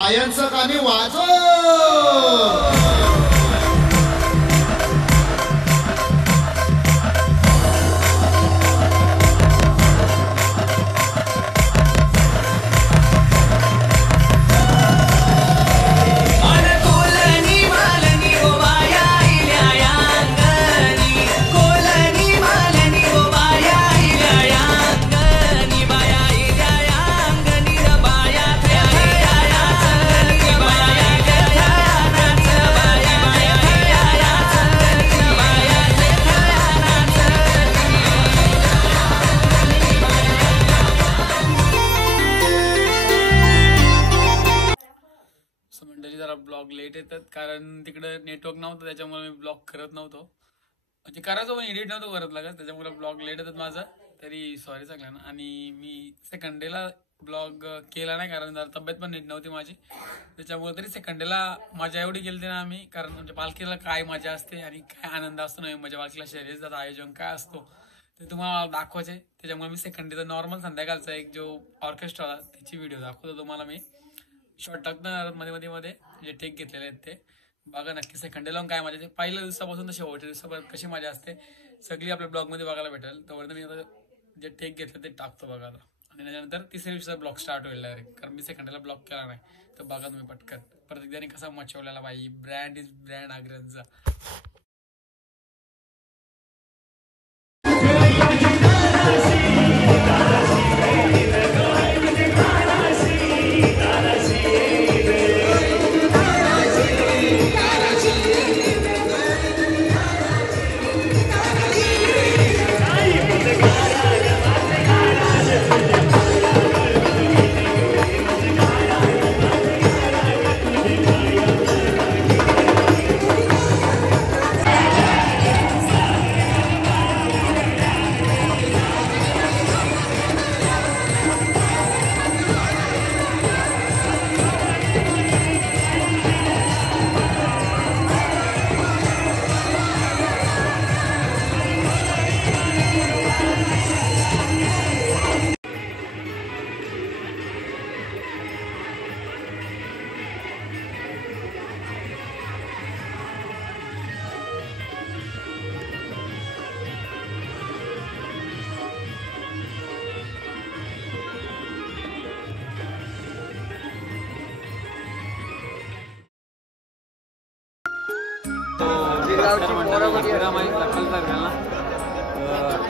आयनचं गाणी वाजव. जरा ब्लॉग लेट येतात कारण तिकडे नेटवर्क नव्हतं, त्याच्यामुळे मी ब्लॉग करत नव्हतो. म्हणजे करायचो पण एडिट नव्हतो करत लागत, त्याच्यामुळे ब्लॉग लेट येतात माझा. तरी सॉरी सगळ्यांना. आणि मी सेकंड डेला ब्लॉग केला नाही कारण जरा तब्येत पण नीट नव्हती माझी, त्याच्यामुळे. तरी सेकंड डेला मजा एवढी केली ना आम्ही, कारण म्हणजे पालखीला काय मजा असते आणि काय आनंद असतो ना म्हणजे पालखीला शर्यतीचं आयोजन काय असतो ते तुम्हाला दाखवायचे. त्याच्यामुळे मी सेकंड डेचा नॉर्मल संध्याकाळचा एक जो ऑर्केस्ट्रा होता त्याची व्हिडिओ दाखवतो तुम्हाला. मी शॉर्ट टाकणार मध्ये मध्ये जे टेक घेतलेले आहेत ते बघा नक्की. सेकंड डे लावून काय मजा, पहिल्या दिवसापासून तर शेवटच्या दिवसापर्यंत कशी मजा असते सगळी आपल्या ब्लॉगमध्ये बघायला भेटेल. तर मी आता जे टेक घेतलं ते टाकतो बघा. आणि त्याच्यानंतर तिसऱ्या दिवसाचा ब्लॉग स्टार्ट होईल डायरेक्ट, कारण मी सेकंड डेला ब्लॉग केला नाही. तर बघा तुम्ही पटकन. प्रत्येकजणी कसा मचवलेला बाई. ब्रँड इज ब्रँड आग्र्यांचा.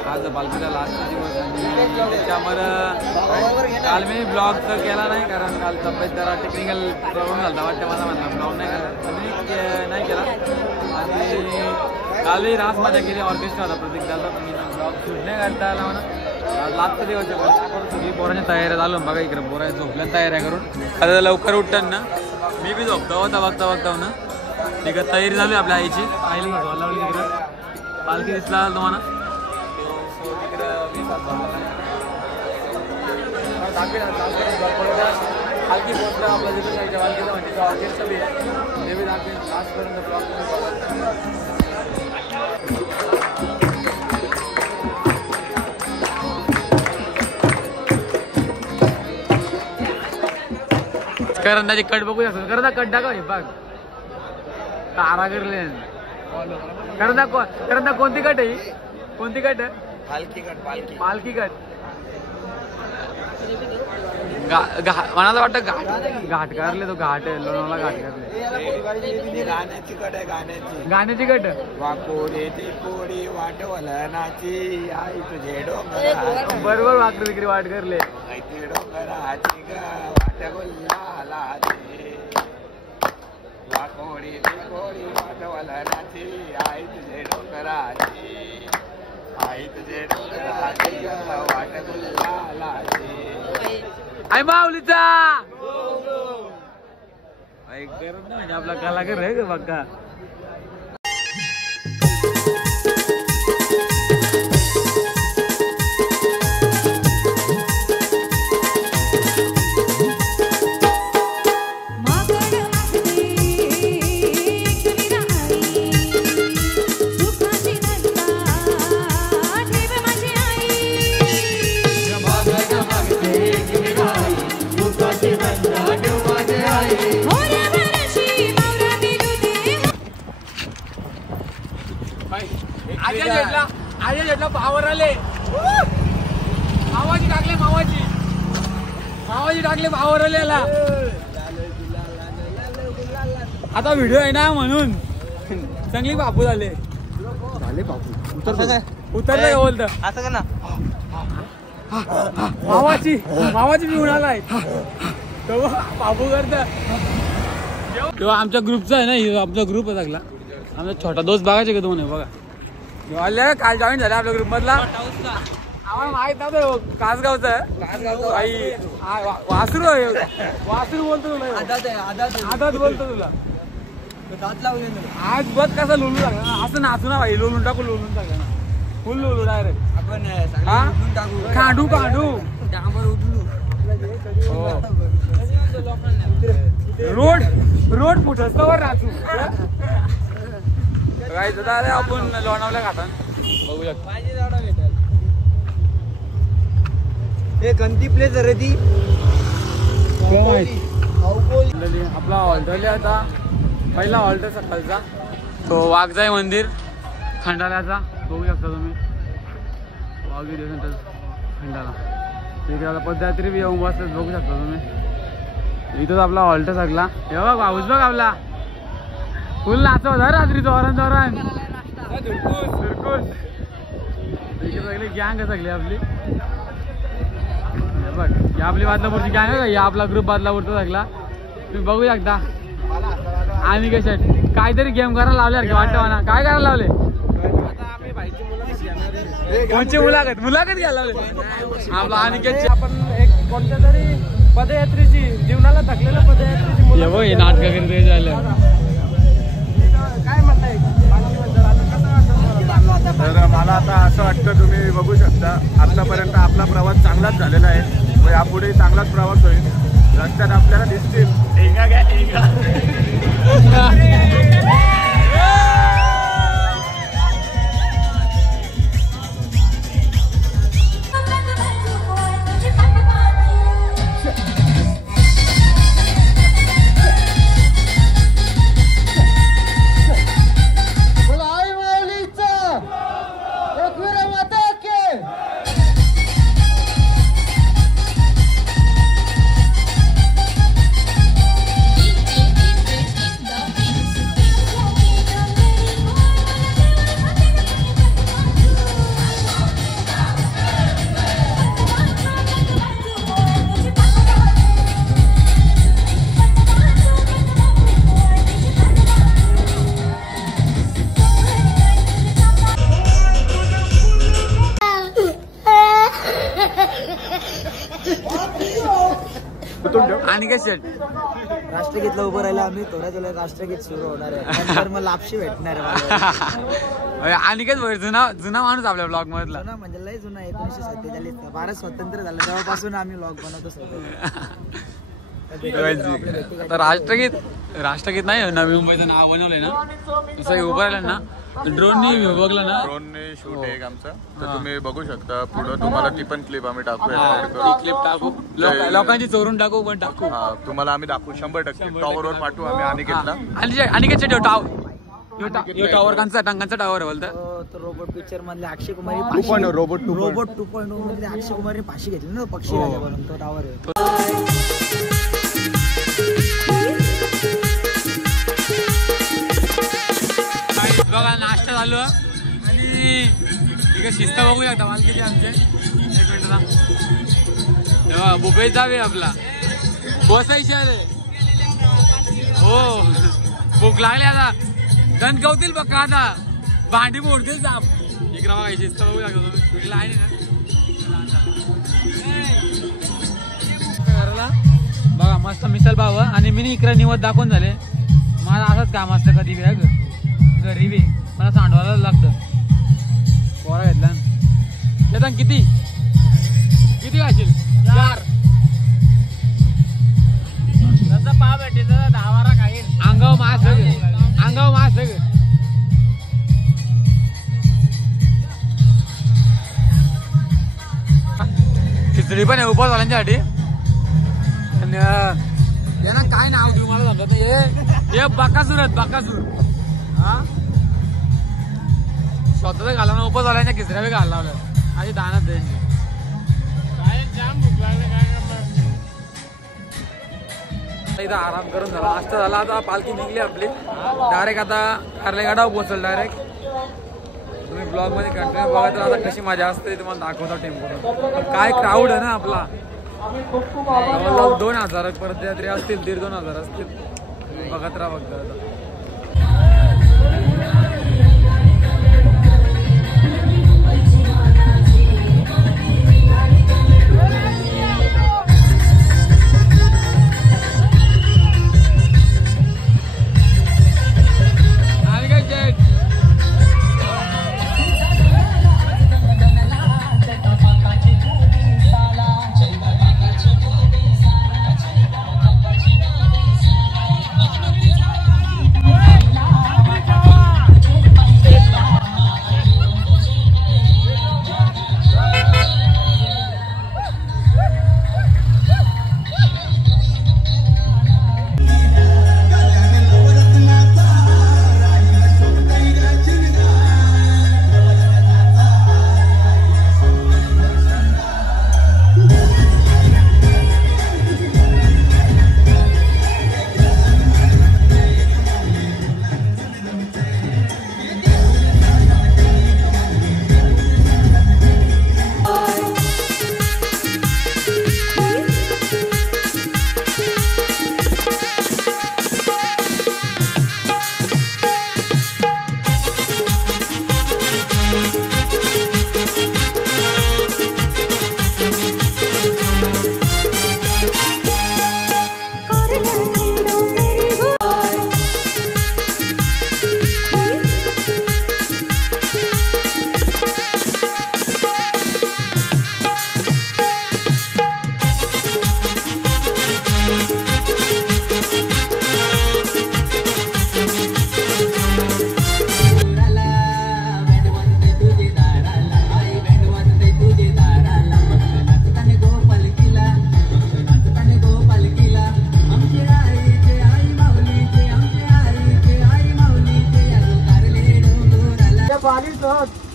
आज पालखीचा लास्ट दिवस आणि त्यामुळे काल मी ब्लॉग तर केला नाही कारण काल तब्येत जरा टेक्निकल प्रॉब्लेम झाला वाटतं माझा म्हणला. ब्लॉग नाही केला, नाही केला. आणि कालही रास मजा केली. ऑर्केस्ट्रा होता प्रत्येक झाला, पण ब्लॉग शूट नाही करता आला म्हणा. लास्ट दिवस सगळी पोरांच्या तयाऱ्या झालो बघा. इकडे पोरा झोपल्या तयाऱ्या करून. आता लवकर उठतात ना, मी बी झोपतो होता बघता ना. ठीक आहे, तयारी झाली आपल्या आईची. आईला झोला लावली तिकडं. पालखी दिसला तुम्हाला पालखी पोचला आपल्या तिथं जायच्या पालखीचं म्हणजे ऑर्केस्ट्रा बी आहे ते बी दाखवेल आजपर्यंत ब्लॉग. करंदाची कट बघू शकतो. करंदा कट टाका हे बघ. तारा करले करंदा कोणती कट आहे? कोणती कट आहे? पालखी कट. मनाला वाटतं घाट करले तो. घाट लोणावळा घाट करले. गाण्याची कट. बरोबर वाकडी तिकडे वाट करले. आई माऊलीचा करत ना म्हणजे आपला कलाकार आहे का बघा. आई आजा जेटला पावर आले मावाची टाकले मावाची टाकले पावर आले याला आता व्हिडिओ आहे ना म्हणून चांगली बापू झाले बापू उतरलं बोलत असं का ना मावाची पिऊन आलाय बापू करत तेव्हा आमच्या ग्रुपचा आहे ना आमचा ग्रुप आहे लागला आमचा छोटा दोस्त बघायचे का दोन आहे बघा काल जॉईन झाले आपल्या ग्रुप मधला आम्हाला माहित नव्हतं कासगावचा आई वासरू बोलतो तुला आदात बोलतो तुला आज बघ कसा लोलू लागला असं नाचू ना भाई लोलून टाकू लोलून टाकला ना फुल लोलू डायरेक्ट आपण काढू रोड फुटस्तवर नाचू काय दादा आपण लोणावल्या खाता बघू शकतो हे गंती प्लेस रे ती आपला हॉल्टर आता पहिला हॉल्टर सकाळचा तो वाघजाई मंदिर खंडाल्याचा बघू शकता तुम्ही वाघी सेंटर खंडाला तिकडे पदयात्री बी येऊन बसतात बघू शकता तुम्ही इथंच आपला हॉल्टर सगळा हे बघ पाऊस बघ आपला फुल नाचव होता रात्री जोरान इकडे सगळी गँग आहे सगळी आपली बघ ही आपली बादलापूरची गँग आहे का या आपला ग्रुप बादलापूरचा सगळा तुम्ही बघू शकता आणि कशा काहीतरी गेम करायला लावले वाटतं मला काय करायला लावले कोणची मुलाखत घ्यायला लावले आपला आणि आपण एक कोणत्या तरी पदयात्रेची जीवनाला थकलेल्या पदयात्रेची नाटक करते झालं काय म्हणताय तर मला आता असं वाटतं तुम्ही बघू शकता आतापर्यंत आपला प्रवास चांगलाच झालेला आहे व यापुढे चांगलाच प्रवास होईल रस्त्यात आपल्याला दिसतील एंगा आणि काय शेट राष्ट्रगीतला उभं राहिला आम्ही थोड्या वेळा राष्ट्रगीत सुरू होणार आहे नंतर मग लापशी भेटणार आहे आणि काय जुना माणूस आपल्या ब्लॉग मधला जुना म्हणजे लय जुना 1947 भारत स्वतंत्र झालं तेव्हापासून आम्ही ब्लॉग बनवतो आता राष्ट्रगीत नाही नवी मुंबईचं नाव बनवलंय ना तसं उभं राहिलं ना ड्रोननी बघलं ना ड्रोनने शूट आहे आमचं तर तुम्ही बघू शकता पुढं तुम्हाला ती पण क्लिप आम्ही टाकू क्लिप टाकू लोकांची चोरून टाकू पण टाकू तुम्हाला आम्ही दाखवू 100% टॉवरवर पाठवू आम्ही आणि टावर टंगांचा टावर बोलतात रोबोट पिक्चर मधले अक्षय कुमार रोबोट 2.0 मध्ये अक्षय कुमारने फाशी घेतली ना पक्षी राजावरून तो टावर आहे बघा नाश्ता झालो आणि ठीक शिस्त बघू शकता माल किती आमचे 1 मिनिट तेव्हा बुफे जावे आपला बसायचे अरे हो भूक लागली आता दंत गवतील बघ का आता भांडी मोडतील साप इकडे बघा शिस्त बघू शकता तुम्ही इकडे आहे ना बघा मस्त मिसल भाव आणि मी इकडे निवड दाखवून झाले मला असंच काम असतं कधी बी घरी बी मला सांडवायला लागतं पोरा घेतला येतात किती घालशील 4 जसं पाव भेटेल 10-12 खाईल अंगाव मास खिचडी पण आहे उपवास वाल्यांच्यासाठी आणि यांना काय नाव देऊ मला समजत नाही. हे बकासूर आहेत बकासूर. हा स्वतःच घालवणं उपस झाला किसऱ्या बी घाल लावलं अशी दानात द्यायची. काय जाम भूक लागले काय इथं आराम करून झाला नाश्ता झाला. आता पालखी निघली आपली डायरेक्ट आता कार्लेगाडावर पोहोचल डायरेक्ट. तुम्ही ब्लॉग मध्ये कंटिन्यू बघा तर आता कशी मजा असते तुम्हाला दाखवतो टेम्पो. काय क्राऊड आहे ना आपला 2000 परत तरी असतील 1500 असतील. बघत राहा बघता.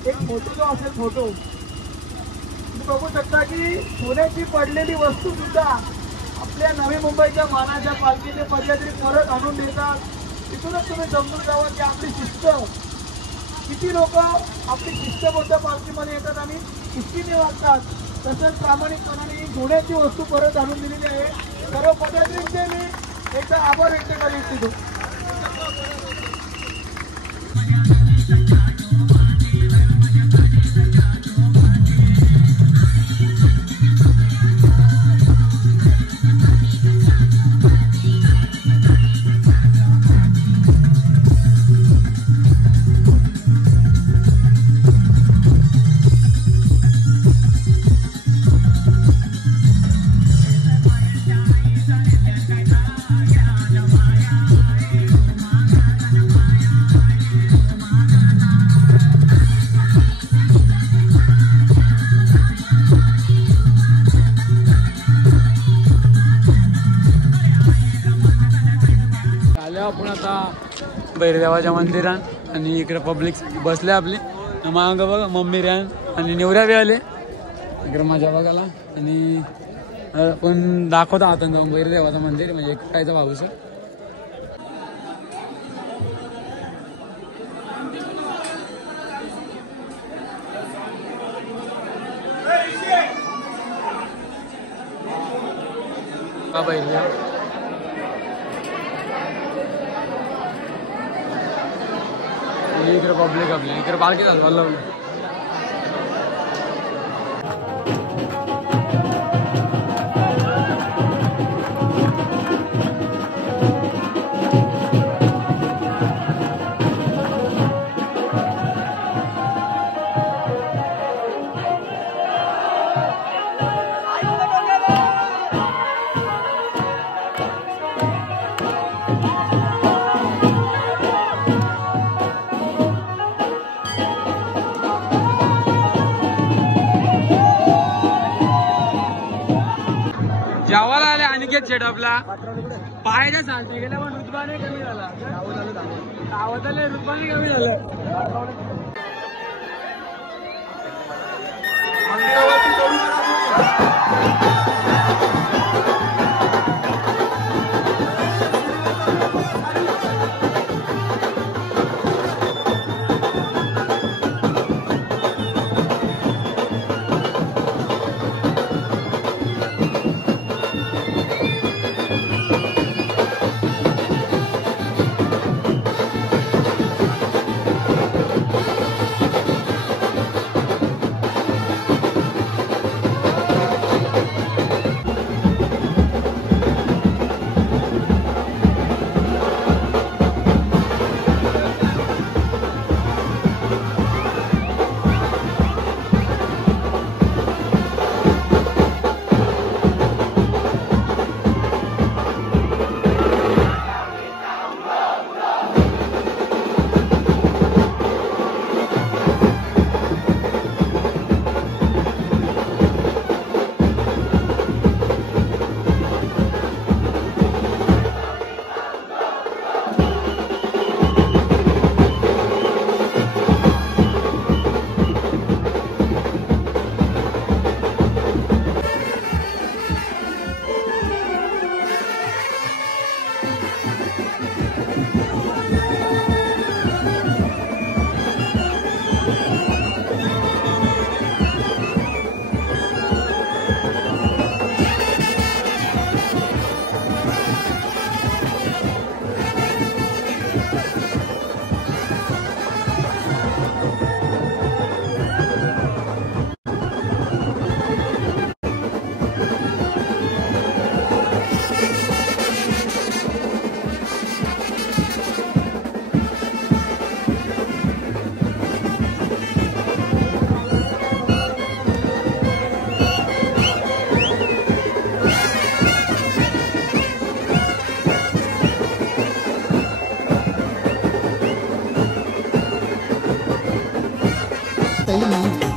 एक फोटो जो असेल फोटो तुम्ही बघू शकता की सोन्याची पडलेली वस्तू सुद्धा आपल्या नवी मुंबईच्या मानाच्या पालखीने पडल्या तरी परत आणून देतात. तिथूनच तुम्ही समजून जावा की आपली शिस्त किती लोक आपली शिस्तबद्ध पालखीमध्ये येतात आणि शिस्तीने वागतात. तसंच प्रामाणिकपणाने सोन्याची वस्तू परत आणून दिलेली आहे. सर्व पदाधिकाऱ्यांचे मी एकदा आभार व्यक्त करू इच्छितो. आपण आता भैरदेवाच्या मंदिरात आणि इकडे पब्लिक बसले आपली. माग बघा मम्मी रॅन आणि निवऱ्या बी आले इकडे मजा बघायला. आणि आपण दाखवतो आता जाऊन भैरदेवाचं मंदिर म्हणजे एकटायचा भाऊ सर. भैरदेव इकडे पब्लिक आपली इकडे पालखी झाली वल्लवली. जेवायला आले अनिकेत शेट आपला. बाहेर चालते गेल्या पण रुतबा नाही कमी झाला. गावात आले रुतबा नाही कमी झालं.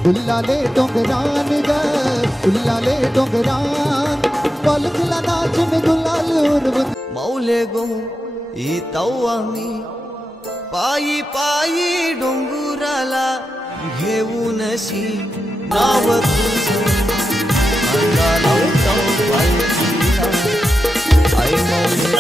उल्लाले डोंगरान ग उल्लाले डोंगरान पलखला नाचन गुलाल उरवून मौले गो इतावामी पायी पायी डोंगुराला घेऊनशी नाव तुझं अंगाला उठाव पालखीला आई मौले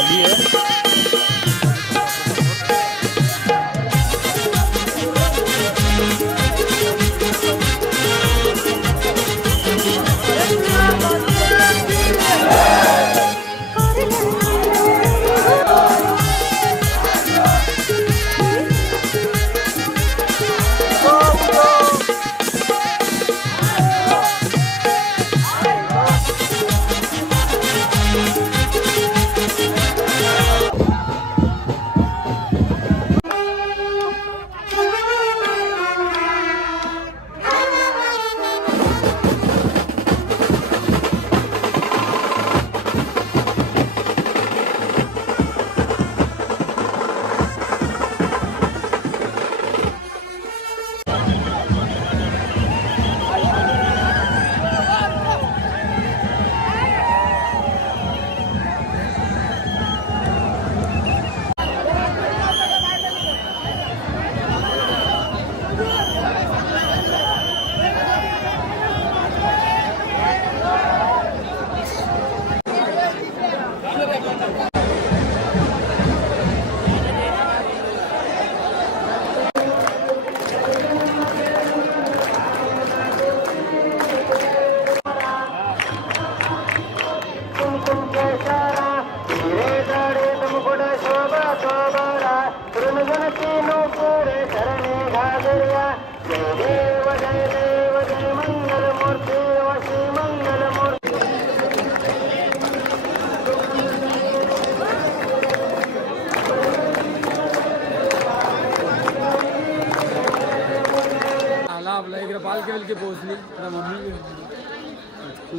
पालखी पोहोचली. मम्मी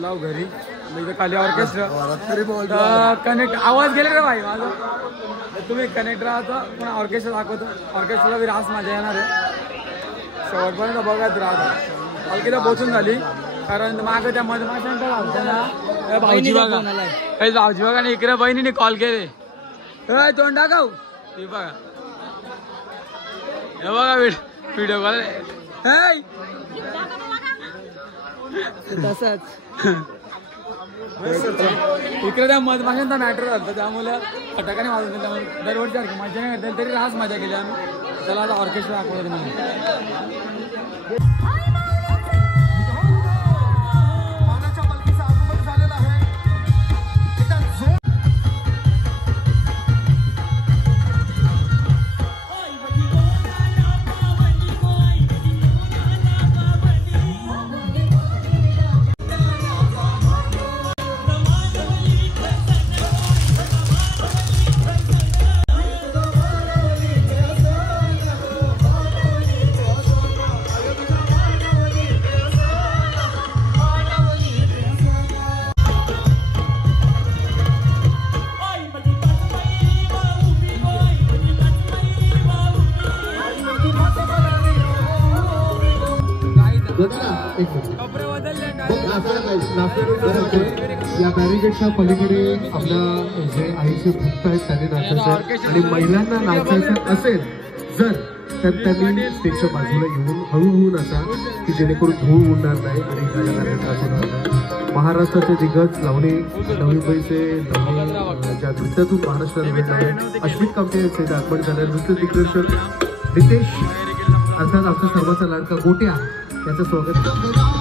लाव घरी खाली ऑर्केस्ट्रा कनेक्ट आवाज गेले रे भाई माझा. तुम्ही कनेक्ट राहता पण ऑर्केस्ट्रा दाखवतो. ऑर्केस्ट्राला बी रास मजा येणार आहे. शेवटपर्यंत बघत राहतो. पालखीला पोहोचून झाली कारण मागं त्या मधमाशांचा भाऊजी बघा काही भाऊजी बघा आणि इकडे बहिणीने कॉल केले तोंड टाकाव हे बघा व्हिडिओ कॉल तसंच इकडे त्या मधमाशांचा मॅटर झालं त्यामुळे फटाकाने वाजवतो त्यामुळे दरवर्षी मजा नाही करता तरी राहच मजा केली आम्ही त्याला आता ऑर्केस्ट्रा दाखवलं म्हणून या बॅरिकेडच्या पलीकडे आपल्या जे आईचे भक्त आहेत त्यांनी नाचायचं आणि महिलांना नाचायचं असेल तर त्यांनी स्टेजच्या बाजूला येऊन हळूहळू नाचा की जेणेकरून धूळ उडणार नाही आणि गाण्याला त्रास होणार नाही. महाराष्ट्राचे दिग्गज लावणी नवी मुंबईचे ज्या नृत्यातून महाराष्ट्रात वेळ लावले अश्वित कामटे यांचे दाखवण झाले. नृत्य दिग्दर्शक नितेश अर्थात आमचा सर्वांचा लाडका गोट्या याचं स्वागत.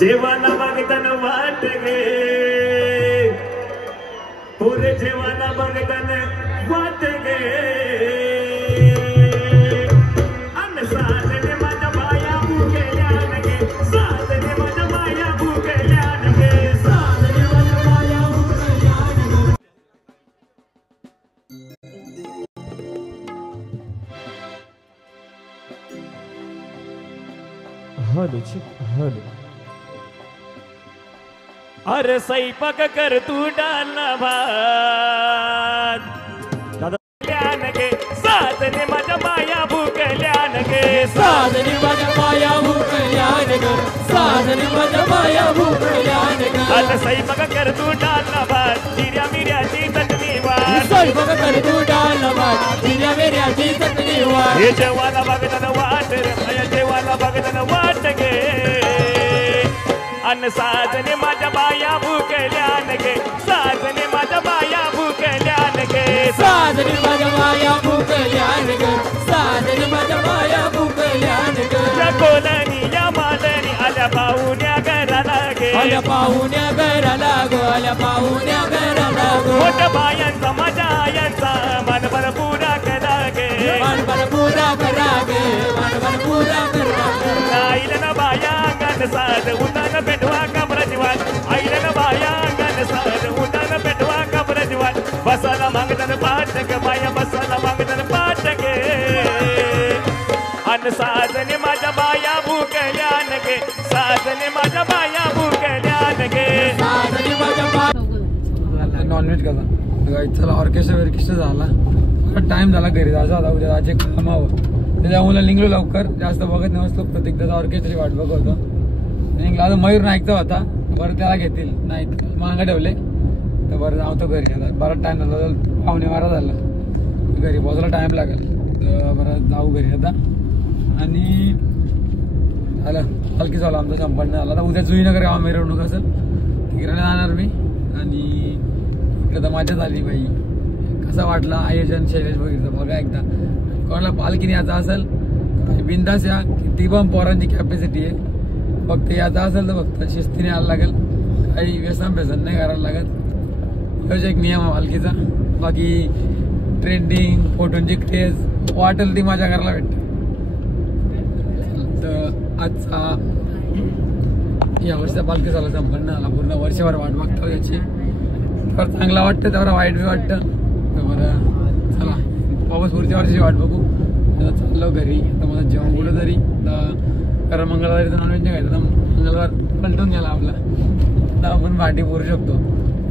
जेवाना बघताना वाट गे पुरे जेवाना बघताना वाट गे अन्न साधने माझ्या बाया भुकेल्या गे साधने माझ्या बाया भुकेल्या गे साधने माझ्या बाया भुकेल्या गे हलूची हलू. अरे स्वयंपाक कर तू डालना भात गे साधने माझ्या माया भूकल्यान गे साधने माझ्या माया भूकल्यान ग साधने माझ्या माया भूकल्यान ग. आता स्वयंपाक कर तू डालना भात जिऱ्या मिऱ्याची चटणी वाट स्वयंपाक कर तू डालना भात जिऱ्या मिऱ्याची चटणी वाट. हे जेवाला बघताना वाट रे माझ्या जेवाला बघताना वाट गे अन साधने माझ्या बाया भूकल्यान गे साधने माझ्या बाया भूकल्यान गे साधने माझ्या बाया भूकल्यान ग साधने माझ्या बाया भूकल्यान ग. या कोलनी या मालनी आल्या पाहुण्या घराला गे आल्या पाहुण्या घराला गो आल्या पाहुण्या घराला गो. मोठ्या बायांचा माझ्या आयांचा मनभर पुरा करा गे मनभर पुरा करा गे मनभर पुरा करा गे. आईला ना बाया अंगण साध उन्हान पेटवा कमराची वाट आईला ना बाया अंगण साध उन्हान पेटवा कमराची वाट. बसाला मागताना पाठ गे बाया बसाला मागताना पाठ गे अन साधने माझ्या बाया भूकल्यान गे साधने माझ्या बाया भूकल्यान गे साधने माझ्या बाया. नॉनव्हेज कसा चला ऑर्केस्ट्रा वेर्केस्ट्रा झाला टाइम झाला घरी जायचा आता उद्या आज कामावं त्याच्यामुळे निघलो लवकर जास्त बघत नसतो प्रत्येकदा ऑर्केस्ट्राची वाट बघतो निघला आता मयूर नाईकचा होता बरं त्याला घेतील नाही मागं ठेवले तर बरं जावतो घरी आता बराच टाइम झाला 11:15 झाला घरी पोहोचायला टाइम लागेल तर बरं जाऊ घरी आता. आणि झालं हलकी झालं आमचं संपन्न झालं. आता उद्या जुईनगर गाव मिरवणूक असेल तिकडे जाणार मी आणि इकडे तर मजा झाली बाई. कसा वाटला आयोजन शैलेश बघितलं बघा एकदा कोणाला पालखीने यायचं असेल बिंदास या किती पण पोरांची कॅपॅसिटी आहे फक्त यायचं असेल तर फक्त शिस्तीने यायला लागेल काही व्यसन नाही करायला लागत. तोच एक नियम आहे पालखीचा. बाकी ट्रेंडिंग फोटोंची क्रेज वाटेल ती माझ्या घराला भेटते. तर आजचा या वर्षाचा पालखी झाला संपन्न झाला पूर्ण वर्षभर वाट बघतो याची तर चांगला वाटतं तेवढा वाईट बी वाटतं. तर बरं चला वापस पुढच्या वर्षाची वाट बघू. आता चाललो घरी तर मला जेवण कुठं तरी कारण मंगळवारी तर नॉनव्हेज नाही खायचं तर मंगळवार पलटून गेला आपला तर आपण पार्टी पुरू शकतो.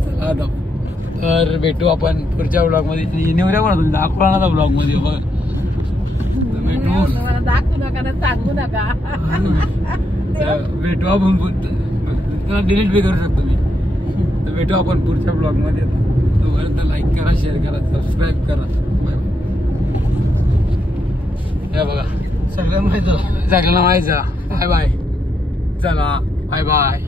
चला आता तर भेटू आपण पुढच्या ब्लॉगमध्ये निवऱ्या पण होतो दाखवणार ब्लॉगमध्ये बघा भेटू सांगू नका भेटू आपण त्याला डिलीट बी करू शकतो मी. तर भेटू आपण पुढच्या ब्लॉगमध्ये. तोपर्यंत लाईक करा शेअर करा सबस्क्राईब करा. हे बघा सगळ्यांना माहिती झालं बाय बाय चला बाय बाय.